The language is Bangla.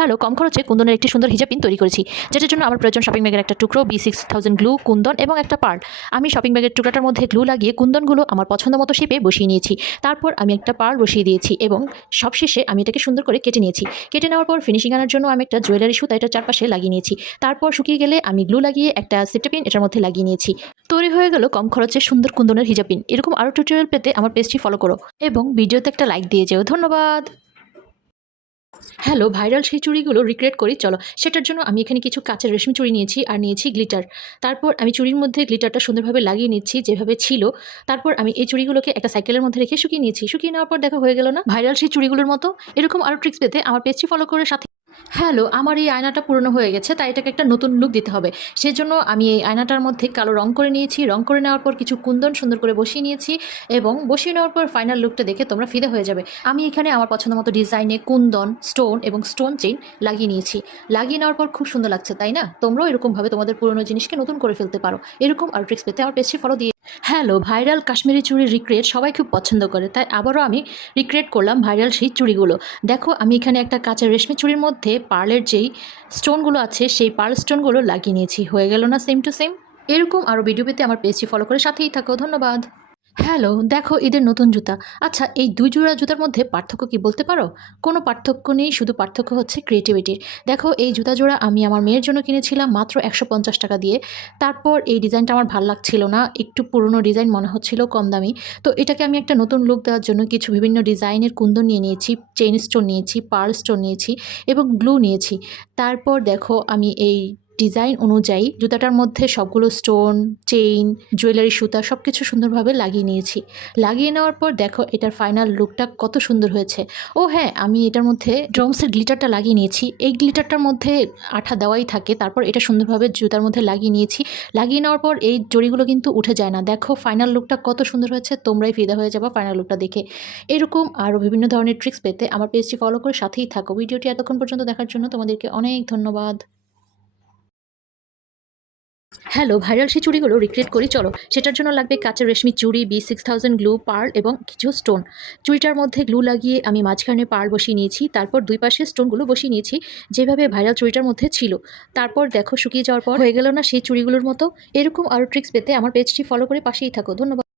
হ্যালো, কম খরচে কুন্দনের একটি সুন্দর হিজাব পিন তৈরি করেছি, যেটার জন্য আমার প্রয়োজন শপিং ব্যাগের একটা টুকরো, B6000 গ্লু, কুন্দন এবং একটা পার্ল। আমি শপিং ব্যাগের টুকরাটার মধ্যে গ্লু লাগিয়ে কুন্দনগুলো আমার পছন্দ মতো শেপে বসিয়ে নিয়েছি। তারপর আমি একটা পার্ল বসিয়ে দিয়েছি এবং সবশেষে আমি এটাকে সুন্দর করে কেটে নিয়েছি। কেটে নেওয়ার পর ফিনিশিং আনার জন্য আমি একটা জুয়েলারি সুতা এটার চারপাশে লাগিয়ে নিয়েছি। তারপর শুকিয়ে গেলে আমি গ্লু লাগিয়ে একটা সেফটি পিন এটার মধ্যে লাগিয়ে নিয়েছি। তৈরি হয়ে গেল কম খরচে সুন্দর কুন্দনের হিজাব পিন। এরকম আরও টিউটোরিয়াল পেতে আমার পেজটি ফলো করো এবং ভিডিওতে একটা লাইক দিয়ে যেও। ধন্যবাদ। হ্যালো, ভাইরাল সেই চুড়িগুলো রিক্রিয়েট করি চলো। সেটার জন্য আমি এখানে কিছু কাঁচের রেশমি চুড়ি নিয়েছি আর নিয়েছি গ্লিটার। তারপর আমি চুড়ির মধ্যে গ্লিটারটা সুন্দরভাবে লাগিয়ে নিচ্ছি যেভাবে ছিল। তারপর আমি এই চুড়িগুলোকে একটা সাইকেলের মধ্যে রেখে শুকিয়ে নিয়েছি। শুকিয়ে নেওয়ার পর দেখা হয়ে গেল না ভাইরাল সেই চুড়িগুলোর মতো। এরকম আরও ট্রিক্স পেতে আমার পেজটি ফলো করে সাথে। হ্যালো, আমার এই আয়নাটা পুরনো হয়ে গেছে, তাই এটাকে একটা নতুন লুক দিতে হবে। সেজন্য আমি এই আয়নাটার মধ্যে কালো রং করে নিয়েছি। রং করে নেওয়ার পর কিছু কুন্দন সুন্দর করে বসিয়ে নিয়েছি এবং বসিয়ে নেওয়ার পর ফাইনাল লুকটা দেখে তোমরা ফিদে হয়ে যাবে। আমি এখানে আমার পছন্দ মতো ডিজাইনে কুন্দন, স্টোন এবং স্টোন চেইন লাগিয়ে নিয়েছি। লাগিয়ে নেওয়ার পর খুব সুন্দর লাগছে, তাই না? তোমরাও এরকমভাবে তোমাদের পুরনো জিনিসকে নতুন করে ফেলতে পারো। এরকম আর ট্রিক্স পেতে আমার পেজটি ফলো দিয়ে। হ্যালো, ভাইরাল কাশ্মীরি চুড়ির রিক্রিয়েট সবাই খুব পছন্দ করে, তাই আবারও আমি রিক্রিয়েট করলাম ভাইরাল সেই চুড়িগুলো। দেখো, আমি এখানে একটা কাঁচের রেশমি চুড়ির মধ্যে পার্লের যেই স্টোনগুলো আছে সেই পার্ল স্টোনগুলো লাগিয়ে নিয়েছি। হয়ে গেল না সেম টু সেম? এরকম আরও ভিডিও পেতে আমার পেজটি ফলো করে সাথেই থাকো। ধন্যবাদ। হ্যালো, দেখো ঈদের নতুন জুতা। আচ্ছা, এই দুই জোড়া জুতার মধ্যে পার্থক্য কি বলতে পারো? কোনো পার্থক্য নেই, শুধু পার্থক্য হচ্ছে ক্রিয়েটিভিটির। দেখো, এই জুতা জোড়া আমি আমার মেয়ের জন্য কিনেছিলাম মাত্র 150 টাকা দিয়ে। তারপর এই ডিজাইনটা আমার ভাল লাগছিল না, একটু পুরনো ডিজাইন মনে হচ্ছিল, কম দামি। তো এটাকে আমি একটা নতুন লুক দেওয়ার জন্য কিছু বিভিন্ন ডিজাইনের কুন্দন নিয়ে নিয়েছি, চেইন স্টোন নিয়েছি, পার্ল স্টোন নিয়েছি এবং গ্লু নিয়েছি। তারপর দেখো, আমি এই ডিজাইন অনুযায়ী জুতাটার মধ্যে সবগুলো স্টোন, চেইন, জুয়েলারি সুতা সব কিছু সুন্দরভাবে লাগিয়ে নিয়েছি। লাগিয়ে নেওয়ার পর দেখো এটার ফাইনাল লুকটা কত সুন্দর হয়েছে। ও হ্যাঁ, আমি এটার মধ্যে ড্রমসের গ্লিটারটা লাগিয়ে নিয়েছি। এই গ্লিটারটার মধ্যে আঠা দেওয়াই থাকে। তারপর এটা সুন্দরভাবে জুতার মধ্যে লাগিয়ে নিয়েছি। লাগিয়ে নেওয়ার পর এই জড়িগুলো কিন্তু উঠে যায় না। দেখো ফাইনাল লুকটা কত সুন্দর হয়েছে, তোমরাই ফিদা হয়ে যাবে ফাইনাল লুকটা দেখে। এরকম আরও বিভিন্ন ধরনের ট্রিক্স পেতে আমার পেজটি ফলো করে সাথেই থাকো। ভিডিওটি এতক্ষণ পর্যন্ত দেখার জন্য তোমাদেরকে অনেক ধন্যবাদ। হ্যালো, ভাইরাল সেই চুড়িগুলো রিক্রিয়েট করি চলো। সেটার জন্য লাগবে কাঁচের রেশমি চুড়ি, B6000 গ্লু, পার্ল এবং কিছু স্টোন। চুড়িটার মধ্যে গ্লু লাগিয়ে আমি মাঝখানে পার্ল বসিয়ে নিয়েছি। তারপর দুই পাশে স্টোনগুলো বসিয়ে নিয়েছি যেভাবে ভাইরাল চুড়িটার মধ্যে ছিল। তারপর দেখো শুকিয়ে যাওয়ার পর হয়ে গেল না সেই চুড়িগুলোর মতো? এরকম আরও ট্রিক্স পেতে আমার পেজটি ফলো করে পাশেই থাকো। ধন্যবাদ।